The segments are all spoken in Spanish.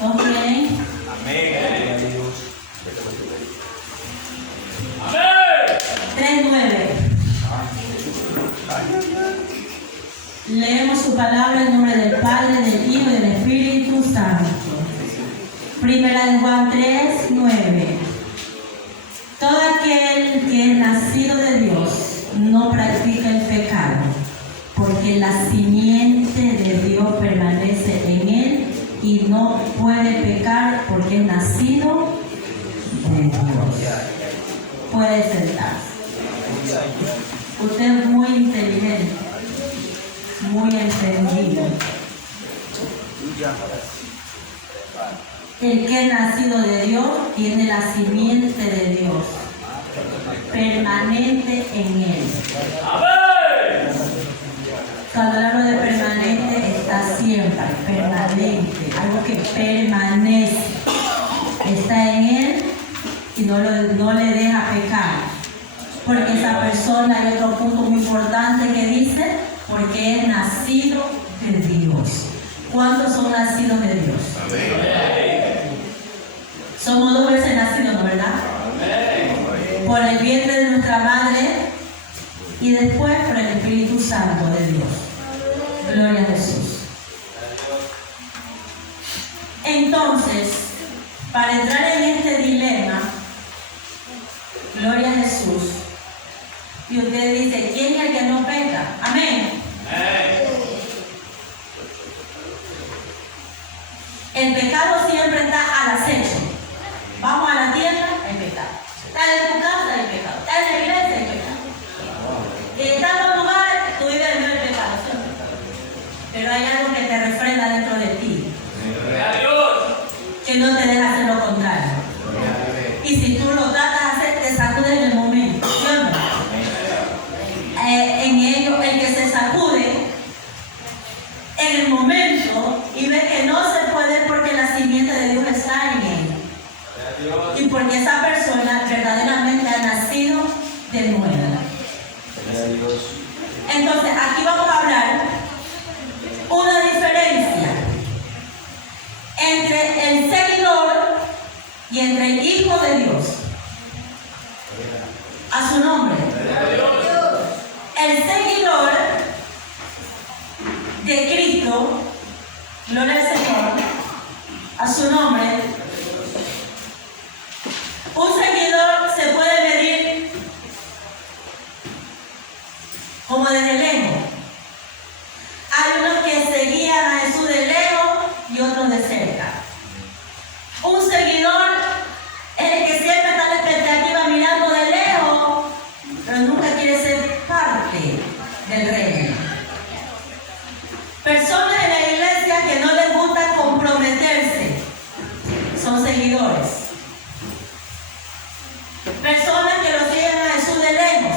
¿Todos tienen? Amén. 3:9. Leemos su palabra en nombre del Padre, del Hijo y del Espíritu Santo. Primera de Juan 3:9. Todo aquel que es nacido de Dios no practica el pecado, porque la simiente de Dios permanece en él y no puede pecar porque es nacido de Dios. Puede sentarse. Usted es muy inteligente, muy entendido. El que es nacido de Dios tiene la simiente de Dios permanente en él. Cuando hablo de permanente, está siempre, permanente, algo que permanece, está en él y no le deja pecar. Porque esa persona, hay otro punto muy importante que dice, porque es nacido de Dios. ¿Cuántos son nacidos de Dios? Amén. Somos 2 veces nacidos, ¿no, verdad? Amén. Por el vientre de nuestra madre y después por el Espíritu Santo de Dios. Gloria a Jesús. Entonces, para entrar en este dilema, gloria a Jesús, y usted dice, ¿quién es el que no peca? Amén. El pecado siempre está al acecho. Vamos a la tierra, hay pecado. Está en tu casa, hay pecado. Está en la iglesia, hay pecado. Está en un lugar, tú vives en medio del pecado, siempre. Pero hay algo que te refrenda dentro de ti, que no te deja hacer lo contrario. Y si tú lo tratas de hacer, te sacude en el momento, ¿sí o no? En ello, el que se sacude en el momento y ve que no se puede porque la simiente de Dios está en él. Y porque esa persona verdaderamente ha nacido de nuevo. Entonces, aquí vamos a hablar una diferencia entre el seguidor y entre el Hijo de Dios. A su nombre. El seguidor de Cristo, gloria al Señor, a su nombre. Un seguidor se puede medir como desde lejos. Hay unos que seguían a Jesús de lejos y otros de cerca. Un seguidor es el que siempre está a la expectativa mirando de lejos, pero nunca quiere ser parte del reino. Personas en la iglesia que no les gusta comprometerse son seguidores. Personas que lo siguen a Jesús de lejos.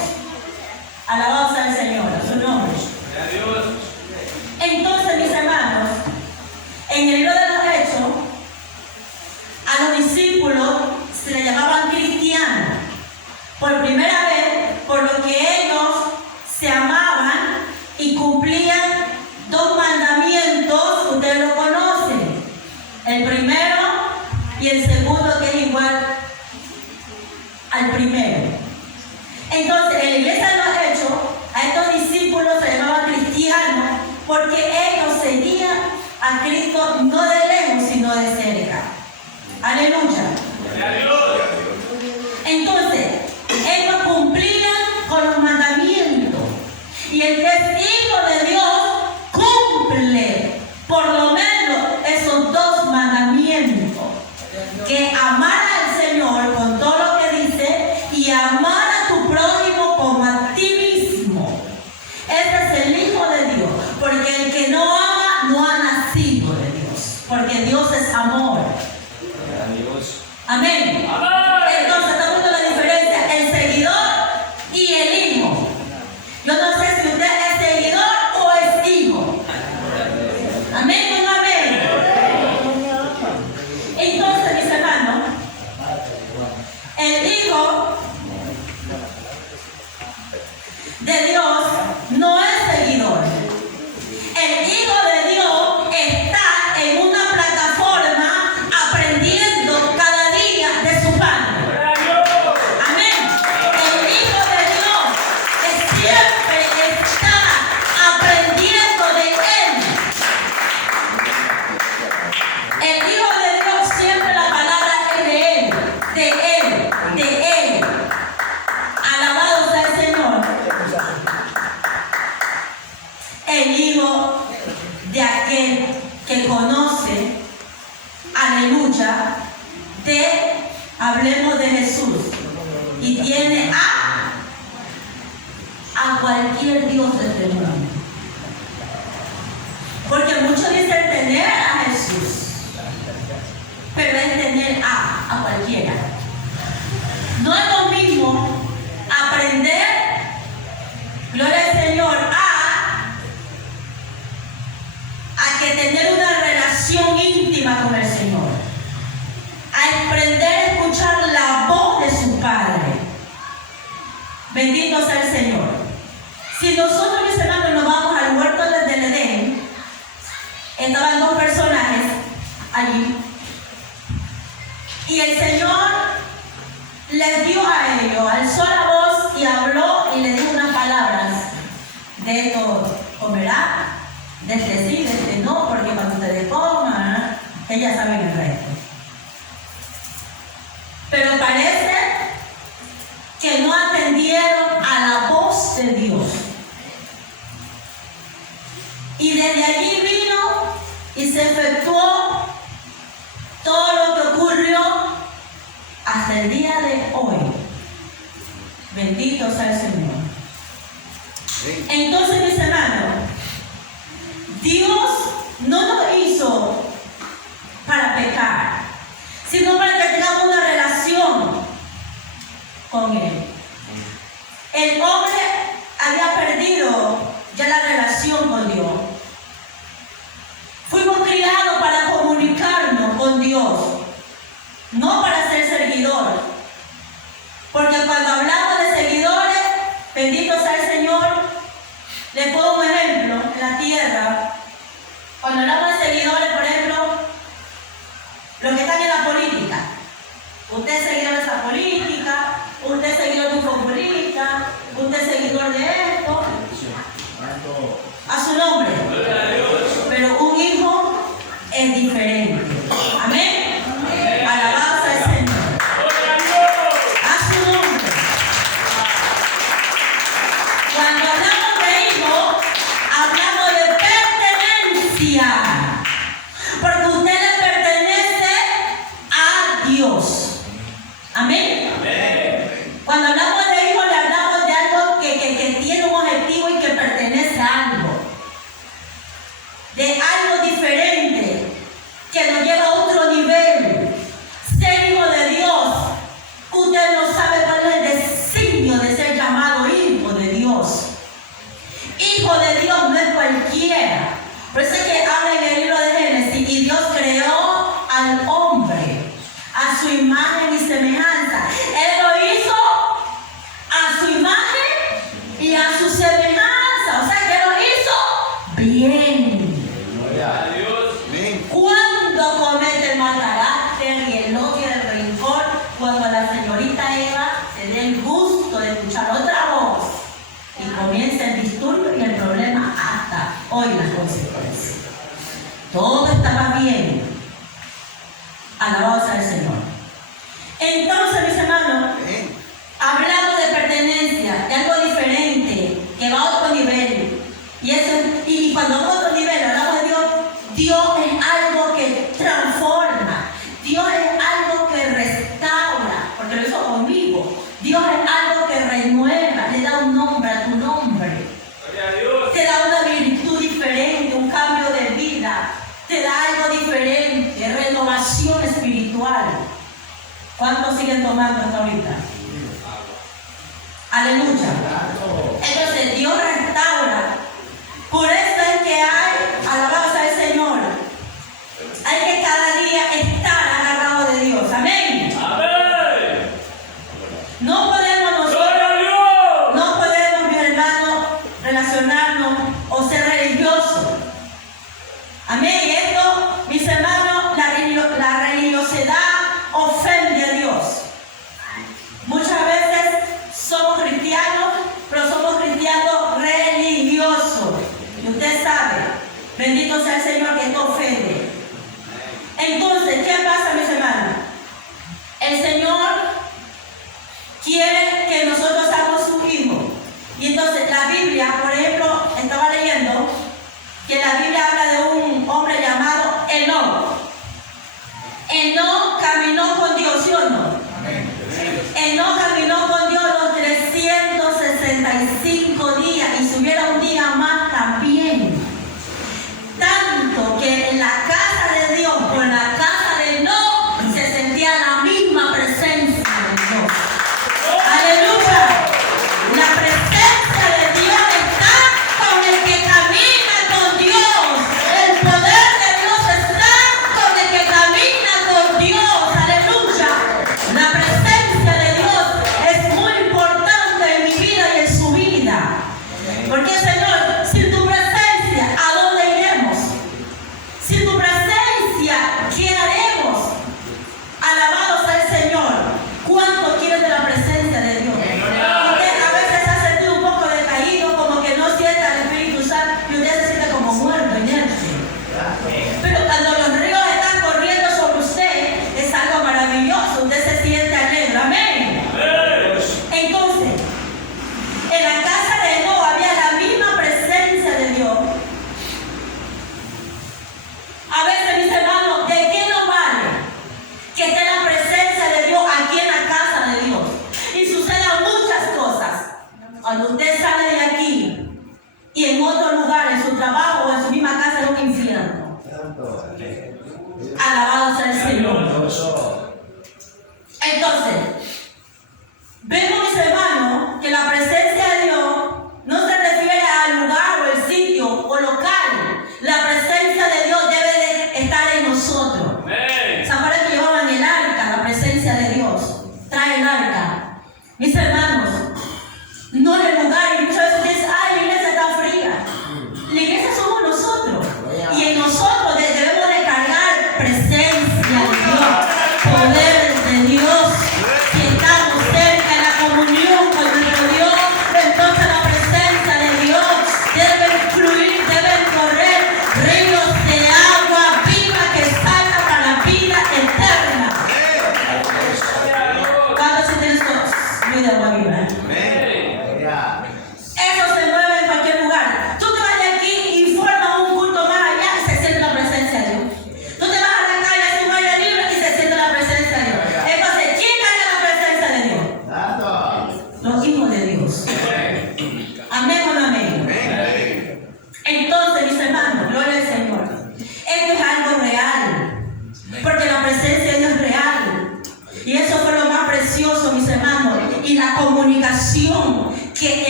Alabado sea el Señor, a su nombre. Entonces, mis hermanos, en el libro de los Hechos, a los discípulos se les llamaban cristianos. Por primera vez, por lo que ellos se amaban y cumplían 2 mandamientos, ustedes lo conocen. El primero y el segundo, que es igual al primero. Entonces, en la iglesia de los Hechos, a estos discípulos se llamaban cristianos porque ellos seguían a Cristo no de lejos, sino de cerca. Aleluya. Entonces, ellos cumplían con los mandamientos. Y el que es hijo de Dios cumple por lo menos esos 2 mandamientos. Que amar al Señor con todo lo que dice y amar a tu prójimo como a ti mismo. Ese es el Hijo de Dios. Porque el que no ama no ha nacido de Dios. Porque Dios es amor. Amén. Entonces estamos viendo la diferencia, el seguidor y el hijo. Yo no sé si usted es seguidor o es hijo. Amén, un amén. Entonces, mis hermanos, el hijo de Dios no es seguidor. El hijo de Dios está en una plataforma de aquel que conoce, aleluya, hablemos de Jesús, y tiene a cualquier Dios de este mundo. Porque muchos dicen tener a Jesús, pero es tener a cualquiera. No es lo mismo aprender, gloria al Señor, a que tener una relación íntima con el Señor, a aprender a escuchar la voz de su Padre. Bendito sea el Señor. Si nosotros, mis hermanos, nos vamos al huerto del Edén, estaban dos personajes allí, y el Señor les dio a ellos, alzó la voz y habló y les dijo unas palabras: de esto comerá, de este sí, de este no, porque cuando ustedes coman, ellas saben el resto. Pero parece que no atendieron a la voz de Dios. Y desde allí vino y se efectuó todo lo que ocurrió hasta el día de hoy. Bendito sea el Señor. Entonces, mis hermanos, Dios no nos hizo para pecar, sino para que tengamos una relación con Él. El hombre había perdido ya la relación con Dios. Fuimos criados para comunicarnos con Dios, no para ser seguidores. Porque cuando hablamos de seguidores, bendito sea el Señor, le pongo un ejemplo en la tierra. Cuando hablamos de seguidores, por ejemplo, los que están en la política. Usted es seguidor de esa política, usted es seguidor de un futbolista, usted es seguidor de esto. A su nombre. Pero un hijo es diferente. Amén. Alabado sea el Señor. A su nombre. Cuando hablamos de hijo, hablamos de pertenencia. Porque usted le pertenece a Dios. Amén. Cuando hablamos de hijo, le hablamos de algo que tiene un objetivo y que pertenece a algo. De algo diferente, que nos lleva a otro nivel. Ser hijo de Dios, usted no sabe cuál es el designio de ser llamado hijo de Dios. Hijo de Dios no es cualquiera. Por eso es que habla en el libro de Génesis: y Dios creó al hombre a su imagen y semejanza. Él lo hizo a su imagen y a su semejanza. O sea que lo hizo bien. Cuando comete el mal carácter y el odio y el rencor, cuando la señorita Eva se dé el gusto de escuchar otra voz y comienza el disturbio y el problema hasta hoy, las consecuencias. Todo estaba bien. Alabado sea el Señor. Entonces, mis hermanos, hablamos de pertenencia, de algo diferente, que va a otro nivel. Y cuando vamos a otro nivel, hablamos de Dios. Dios es algo que transforma. Dios es algo que restaura, porque lo hizo conmigo. Dios es algo que renueva, le da un nombre a tu nombre. Te da una virtud diferente, un cambio de vida. Te da algo diferente, renovación espiritual. ¿Cuántos siguen tomando hasta ahorita? Aleluya. Entonces Dios restaura. Por eso es que hay, alabanza al Señor, hay que cada día estar agarrado de Dios. Amén. Amén. No podemos nosotros, no podemos, mi hermano, relacionarnos o ser religiosos. Amén. Y esto, mis hermanos, la religiosidad ofende a Dios. Muchas veces somos cristianos, pero somos cristianos religiosos. Y usted sabe, bendito sea el Señor, que esto ofende. Entonces, ¿qué pasa, mis hermanos? El Señor quiere que nosotros seamos sus hijos. Y entonces la Biblia, por ejemplo, estaba leyendo que la Biblia habla de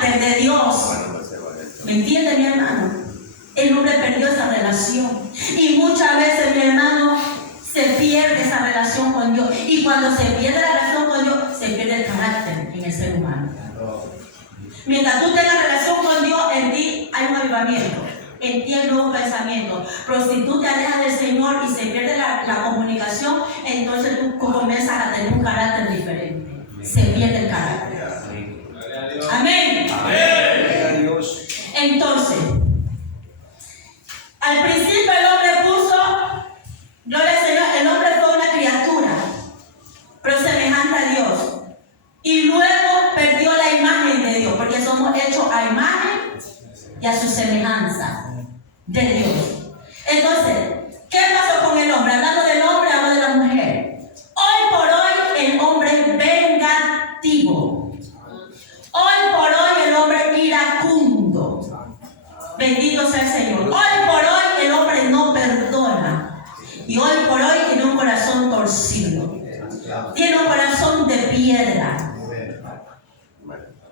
carácter de Dios. ¿Me entiende, mi hermano? El hombre perdió esa relación. Y muchas veces, mi hermano, se pierde esa relación con Dios. Y cuando se pierde la relación con Dios, se pierde el carácter en el ser humano. Mientras tú tengas relación con Dios, en ti hay un avivamiento. En ti hay nuevos pensamientos. Pero si tú te alejas del Señor y se pierde la comunicación, entonces tú comienzas a tener un carácter diferente. Se pierde el carácter. Amén. Amén. Entonces, al principio el hombre puso, gloria al Señor, el hombre fue una criatura, pero semejante a Dios. Y luego perdió la imagen de Dios, porque somos hechos a imagen y a su semejanza de Dios. Entonces, ¿qué pasó con el hombre? Hablando del hombre, hablando de la mujer. Hoy por hoy el hombre es vengativo. Hoy por hoy el hombre es iracundo. Bendito sea el Señor. Hoy por hoy el hombre no perdona. Y hoy por hoy tiene un corazón torcido. Tiene un corazón de piedra.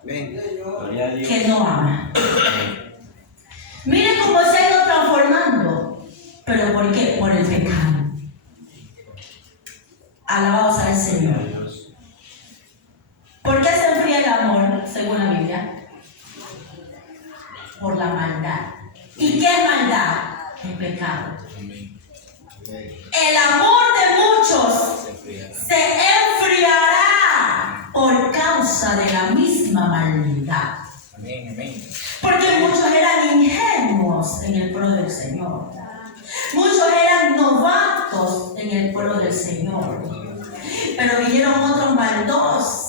Que no ama. Miren cómo se ha ido transformando. ¿Pero por qué? Por el pecado. Alabado sea el Señor. ¿Por qué se enfría el amor, según la Biblia? Por la maldad. ¿Y qué es maldad? El pecado. El amor de muchos se enfriará por causa de la misma maldad. Porque muchos eran ingenuos en el pueblo del Señor. Muchos eran novatos en el pueblo del Señor. Pero vinieron otros maldosos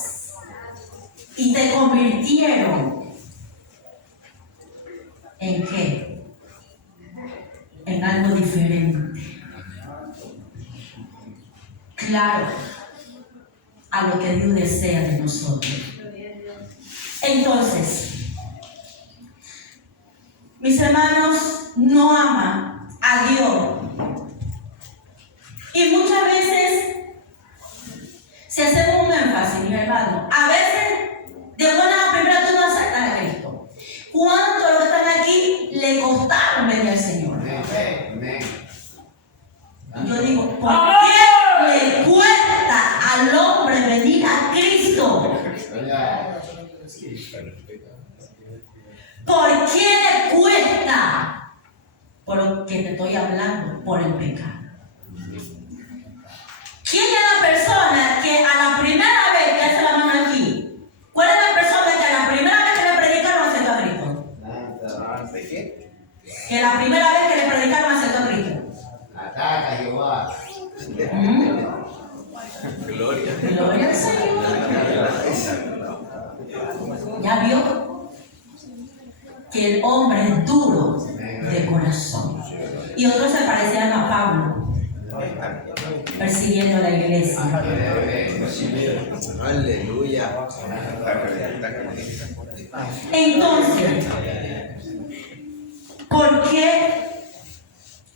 y te convirtieron ¿en qué? En algo diferente. Claro, a lo que Dios desea de nosotros. Entonces, mis hermanos, no aman a Dios. Y muchas veces, si hacemos un énfasis, mis hermanos, a veces, de buena primera tú no aceptas a Cristo. ¿Cuántos de los que están aquí le costaron venir al Señor? Yo digo, ¿por qué le cuesta al hombre venir a Cristo? ¿Por qué le cuesta? Porque te estoy hablando por el pecado. ¿Quién es la persona que a la primera vez que hace la mano aquí? ¿Cuál es la persona que a la primera vez que le predicaron aceptó a Cristo? Que la primera vez que le predicaron aceptó a Cristo. Ataca a Jehová. Gloria al Señor. Ya vio que el hombre es duro de corazón. Y otros se parecían a Pablo, persiguiendo a la iglesia. Aleluya. Entonces, ¿por qué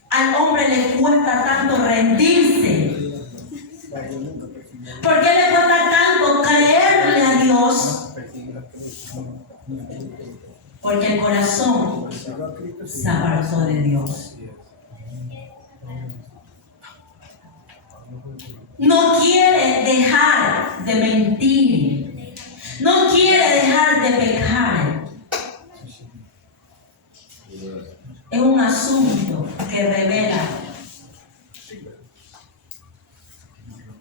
al hombre le cuesta tanto rendirse? ¿Por qué le cuesta tanto creerle a Dios? Porque el corazón se apartó de Dios. No quiere dejar de mentir. No quiere dejar de pecar. Es un asunto que revela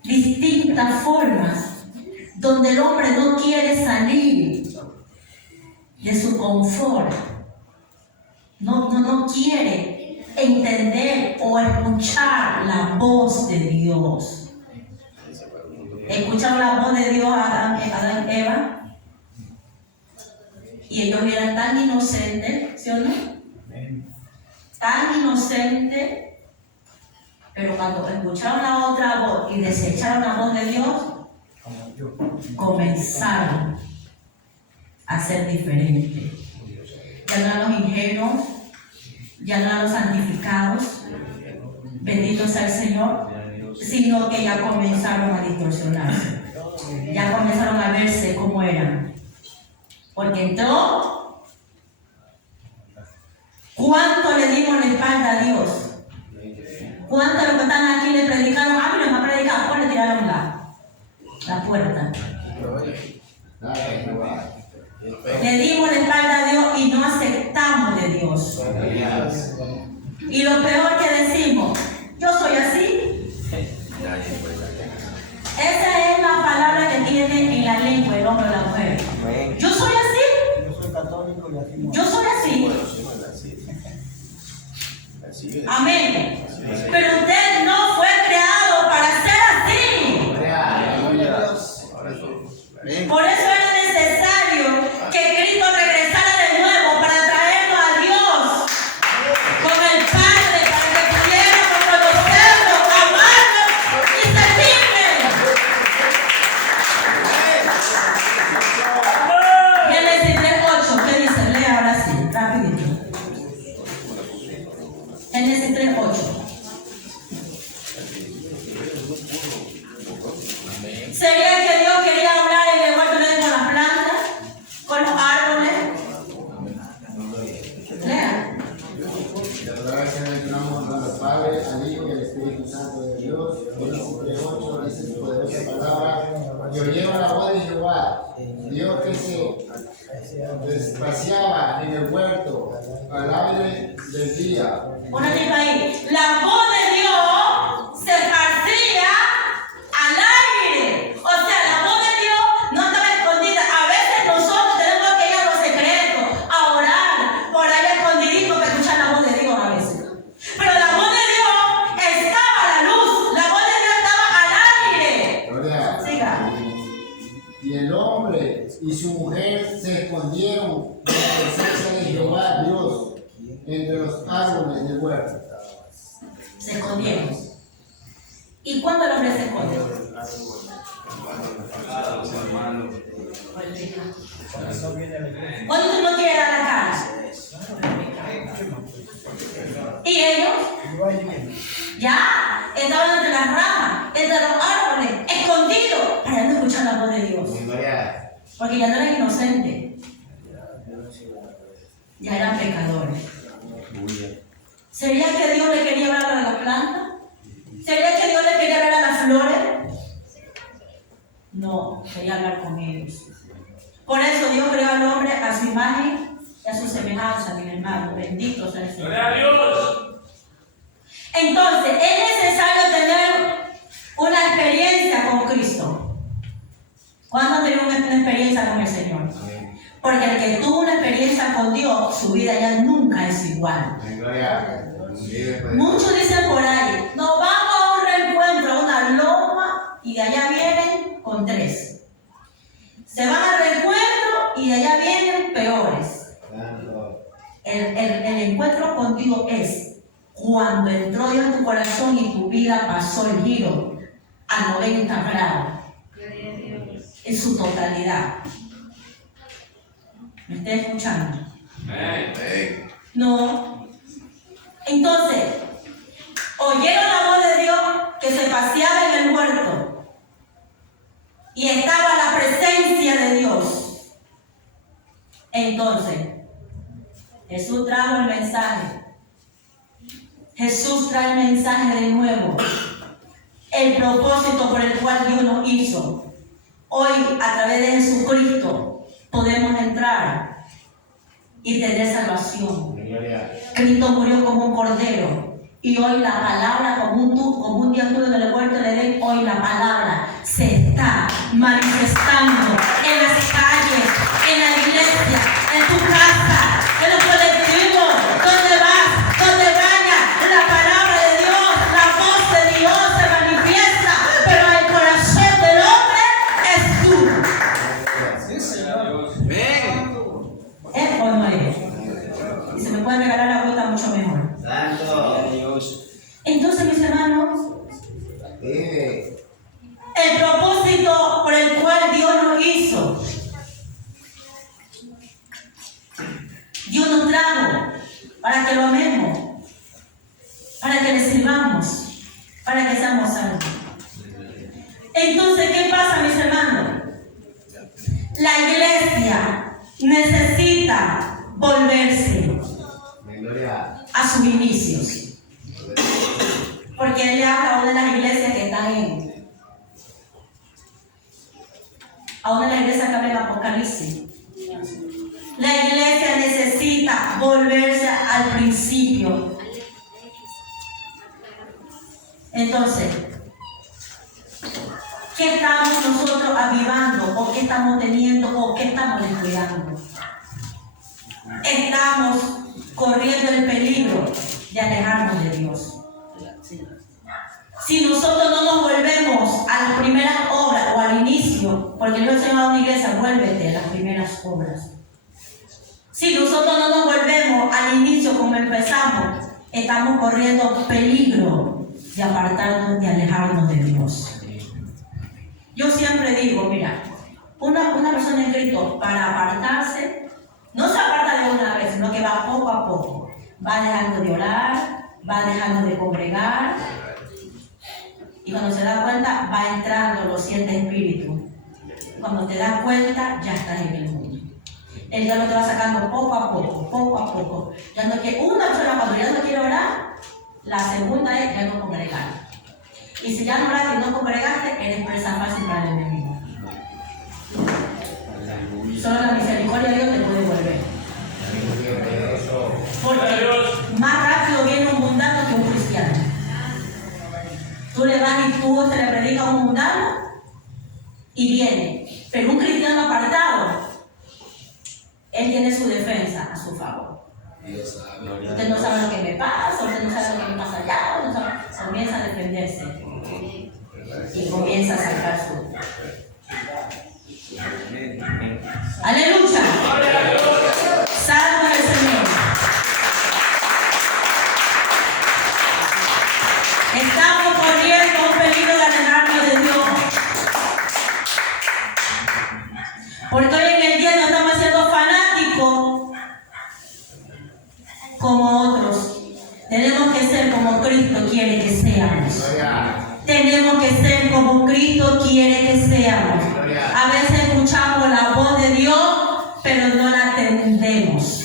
distintas formas donde el hombre no quiere salir de su confort. No quiere entender o escuchar la voz de Dios. ¿Escucharon la voz de Dios a Adán y Eva? Y ellos eran tan inocentes, ¿sí o no? Tan inocentes, pero cuando escucharon la otra voz y desecharon la voz de Dios, comenzaron a ser diferentes. Ya no eran los ingenuos, ya no eran los santificados, bendito sea el Señor, sino que ya comenzaron a distorsionarse, ya comenzaron a verse como eran. Porque entró. ¿Cuánto le dimos la espalda a Dios? ¿Cuántos de los que están aquí le predicaron? A mí no me ha predicado, pues le tiraron la puerta. Le dimos la espalda a Dios y no aceptamos de Dios. Y lo peor que decimos, yo soy así. Esa es la palabra que tiene en la lengua el hombre o la mujer. Yo soy así. Yo soy católico y así no. Yo soy así. Amén. Pero usted no fue creado para ser así. Por eso era necesario que Cristo regresara de nuevo para traernos a Dios con el Padre, para que pudiéramos conocerlo, amarlo y servirle. Génesis 3:8, ¿qué dice? Lea ahora sí, rapidito. Génesis 3:8. ¿Sería que Dios quería hablar en el huerto de con las plantas, con los árboles? Lea. La palabra que mencionamos al Padre, al Hijo y al Espíritu Santo de Dios. Génesis 3:8 dice su poderosa palabra. Que oyeron la voz de Jehová, Dios que se despaciaba en el huerto al aire del día. Ponete ahí. La voz de Dios se esparcía al aire. O sea, la voz de Dios no estaba escondida. A veces nosotros tenemos que ir a los secretos, a orar, por ahí escondidito para escuchar la voz de Dios a veces. Pero la voz de Dios estaba a la luz. La voz de Dios estaba al aire. Gloria. Siga. Y el hombre y su mujer se escondieron de la presencia de Jehová Dios entre los árboles del huerto. Se escondieron. ¿Y cuándo el hombre se esconde? Cuando tú no quieres dar la cara. Y ellos ya estaban entre las ramas, entre los árboles, escondidos, para no escuchar la voz de Dios. Gloria. Porque ya no eran inocentes, ya eran pecadores. ¿Sería que Dios le quería hablar a las plantas? ¿Sería que Dios le quería hablar a las flores? No, quería hablar con ellos. Por eso Dios creó al hombre a su imagen y a su semejanza, mi hermano. Bendito sea el Señor. ¡Gloria a Dios! Entonces, es necesario tener una experiencia con Cristo. ¿Cuándo has tenido una experiencia con el Señor? Porque el que tuvo una experiencia con Dios, su vida ya nunca es igual. Gloria. Muchos dicen por ahí, nos vamos a un reencuentro, a una loma, y de allá vienen con 3. Se van al reencuentro y de allá vienen peores. El encuentro con Dios es cuando entró Dios en tu corazón y tu vida pasó el giro a 90 grados. En su totalidad. ¿Me está escuchando? No. Entonces, oyeron la voz de Dios que se paseaba en el huerto y estaba la presencia de Dios. Entonces, Jesús trajo el mensaje. Jesús trae el mensaje de nuevo. El propósito por el cual Dios nos hizo. Hoy, a través de Jesucristo, podemos entrar y tener salvación. Cristo murió como un cordero. Y hoy la palabra, como un día estuvo en el huerto de Edén, hoy la palabra se está manifestando en las calles, en la iglesia, en tu casa, en los colectivos, donde vas, donde vayas, la palabra de Dios, la voz de Dios se manifiesta, pero el corazón del hombre es duro. Sí, Señor. ¿Es o no es? Y se me puede regalar la vuelta mucho mejor. Entonces, mis hermanos, el propósito por el cual Dios nos hizo, Dios nos trajo para que lo amemos, para que le sirvamos, para que seamos salvos. Entonces, ¿qué pasa, mis hermanos? La iglesia necesita volverse Gloria. a sus inicios. Porque él le habla a una de las iglesias que están a una de las iglesias que habla en Apocalipsis. La iglesia necesita volverse al principio. Entonces, ¿qué estamos nosotros avivando? ¿O qué estamos teniendo? ¿O qué estamos descuidando? Estamos corriendo el peligro de alejarnos de Dios. Si nosotros no nos volvemos a las primeras obras o al inicio, porque Dios se llama a una iglesia, vuélvete a las primeras obras. Si nosotros no nos volvemos al inicio como empezamos, estamos corriendo peligro de apartarnos, de alejarnos de Dios. Yo siempre digo, mira, una persona en Cristo para apartarse, no se aparta de una vez, sino que va poco a poco. Va dejando de orar, va dejando de congregar, y cuando se da cuenta, va entrando los 7 espíritus. Cuando te das cuenta, ya estás en el mundo. El diablo te va sacando poco a poco, poco a poco. Ya no quiere, una persona cuando ya no quiere orar, la segunda es ya no congregar. Y si ya no oraste y no congregaste, eres presa fácil para el enemigo. Solo la misericordia de Dios te puede volver. Porque más rápido viene un mundano que un cristiano. Tú le vas y tú se le predica a un mundano y viene. Pero un cristiano apartado, él tiene su defensa a su favor. Usted no sabe lo que me pasa, usted no sabe lo que me pasa allá, no sabe. Comienza a defenderse y comienza a sacar su. ¡Aleluya! ¡Salva al Señor! Estamos corriendo un peligro de alejarnos de Dios. Porque hoy en el día no estamos siendo fanáticos como otros. Tenemos que ser como Cristo quiere que seamos. Tenemos que ser como Cristo quiere que seamos. A veces escuchamos la voz de Dios, pero no la entendemos.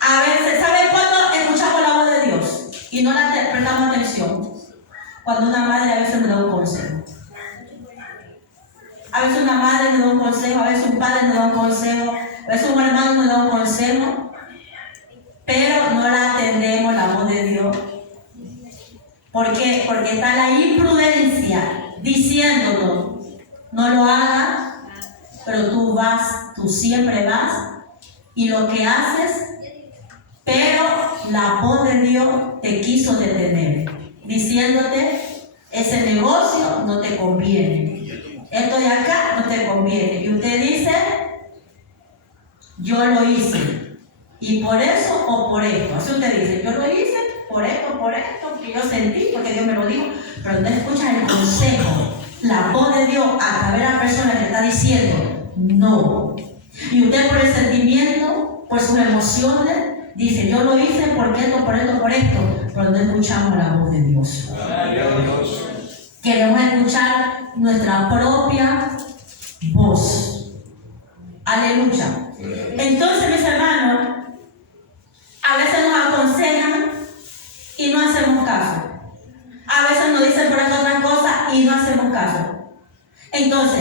A veces, ¿saben cuándo escuchamos la voz de Dios y no la prestamos atención? Cuando una madre a veces nos da un consejo. A veces una madre nos da un consejo, a veces un padre nos da un consejo, a veces un hermano nos da un consejo, pero no la atendemos la voz de Dios. ¿Por qué? Porque está la imprudencia diciéndonos, no lo hagas, pero tú vas, tú siempre vas, y lo que haces, pero la voz de Dios te quiso detener, diciéndote, ese negocio no te conviene, esto de acá no te conviene, y usted dice, yo lo hice, y por eso o por esto, así usted dice, yo lo hice, por esto, que yo sentí, porque Dios me lo dijo, pero usted escucha el consejo, la voz de Dios a través de la persona que está diciendo no. Y usted por el sentimiento, por sus emociones, dice, yo lo hice porque esto, por esto, pero no escuchamos la voz de Dios. Queremos escuchar nuestra propia voz. Aleluya. Entonces, mis hermanos, a veces nos aconsejan y no hacemos caso. A veces nos dicen por otras cosas y no hacemos caso. Entonces,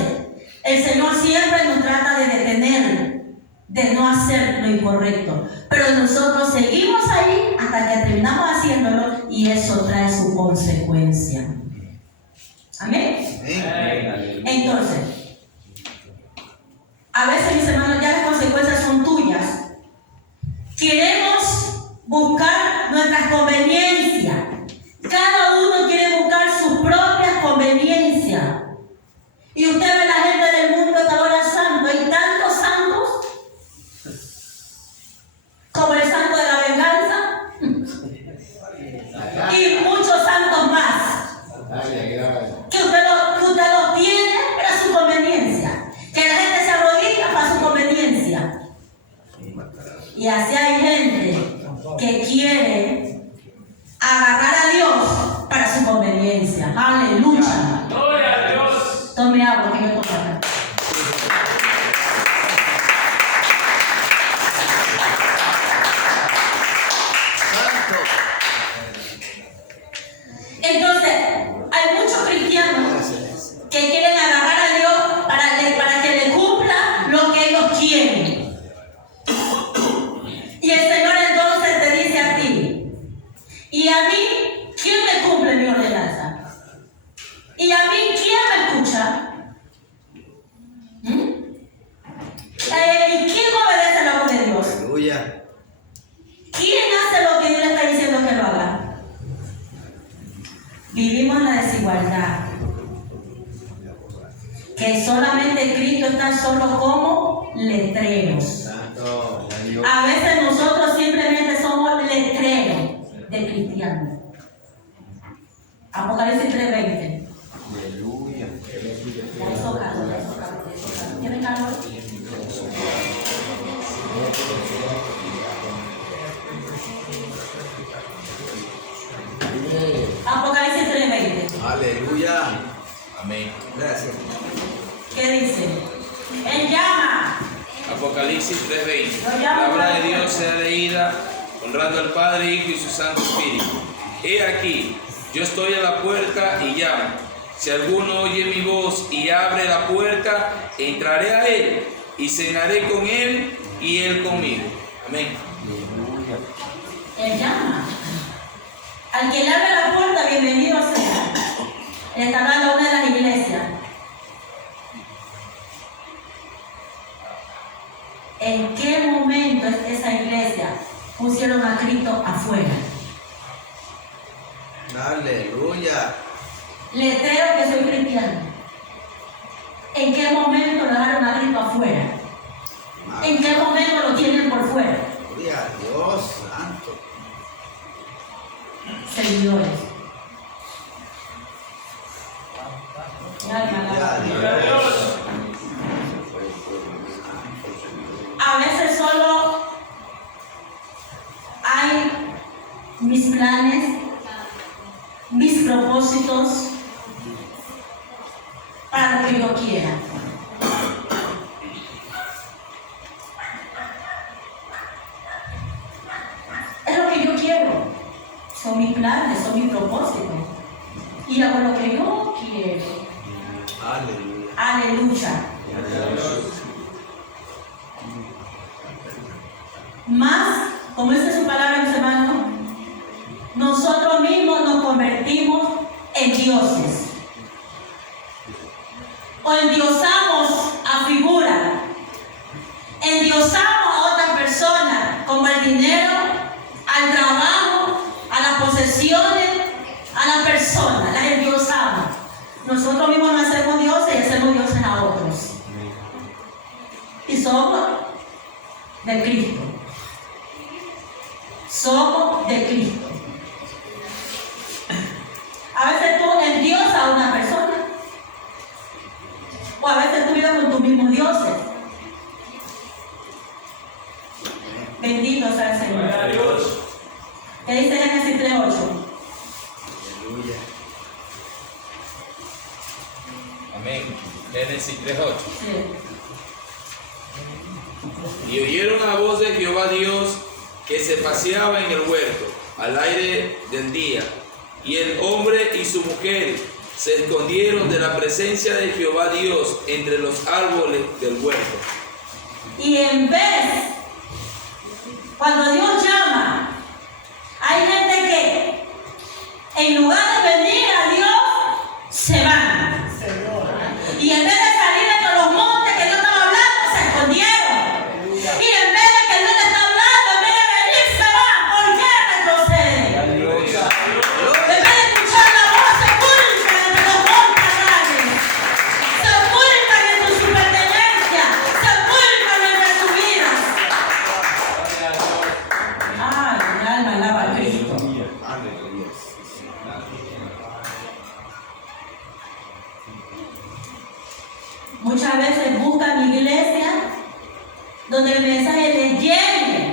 el Señor siempre nos trata de detener, de no hacer lo incorrecto. Pero nosotros seguimos ahí hasta que terminamos haciéndolo y eso trae su consecuencia. Amén. Entonces, a veces, mis hermanos, ya las consecuencias son tuyas. Queremos buscar nuestras conveniencias. Cada uno quiere buscar sus propias conveniencias. Y usted ve la gente del mundo que adora santo. Hay tantos santos como el santo de la venganza y muchos santos más que usted los tiene para su conveniencia, que la gente se arrodilla para su conveniencia. Y así hay gente que quiere agarrar a Dios para su conveniencia. Aleluya. Gloria a Dios. Tome agua que yo toco acá. igualdad. Que solamente Cristo está solo como letreros. Santo, la Dios. A veces nosotros simplemente somos letreros de cristianos. Apocalipsis 3:20. Aleluya. Ya hizo calor, ya hizo calor, ya hizo calor. ¿Tiene calor? Apocalipsis 3:20. Aleluya. Amén. Gracias. ¿Qué dice? Él llama. Apocalipsis 3:20. La palabra de Dios sea leída honrando al Padre, Hijo y su Santo Espíritu. He aquí, yo estoy a la puerta y llamo. Si alguno oye mi voz y abre la puerta, entraré a él y cenaré con él y él conmigo. Amén. Él llama. Al que le abre la puerta, bienvenido sea. Él está hablando a una de las iglesias. ¿En qué momento esa iglesia pusieron a Cristo afuera? Aleluya. Letrero que soy cristiano. ¿En qué momento dejaron a Cristo afuera? ¿En qué momento lo tienen por fuera? Gloria a Dios santo. Seguidores. Gloria a Dios. A veces solo hay mis planes, mis propósitos para lo que yo quiera. Es lo que yo quiero. Son mis planes, son mis propósitos. Y hago lo que yo quiero. Aleluya. Aleluya. Más, como dice su palabra, mis hermanos, nosotros mismos nos convertimos en dioses. O endiosamos a figuras. Endiosamos a otras personas, como el dinero, al trabajo, a las posesiones, a las personas, las endiosamos. Nosotros mismos nos hacemos dioses y hacemos dioses a otros. Y somos de Cristo. Somos de Cristo. A veces tú endiosas a una persona. O a veces tú vives con tus mismos dioses. Bendito sea el Señor. ¿Qué dice Génesis 3:8? Aleluya. Amén. Génesis 3:8. Sí. Y oyeron la voz de Jehová Dios que se paseaba en el huerto al aire del día. Y el hombre y su mujer se escondieron de la presencia de Jehová Dios entre los árboles del huerto. Y en vez, cuando Dios llama, hay gente que en lugar de venir a Dios, se van. Y en vez de salir entre los montes que Dios estaba hablando, se escondieron. Y en vez de que Dios le está hablando, en vez de venir, se van. ¿Por qué retroceden? En vez de escuchar la voz, se ocultan entre los montes grandes. Se ocultan en su pertenencia. Se ocultan entre sus vidas. Ay, mi alma alaba a Cristo. Aleluya. Muchas veces buscan iglesia donde el mensaje les llene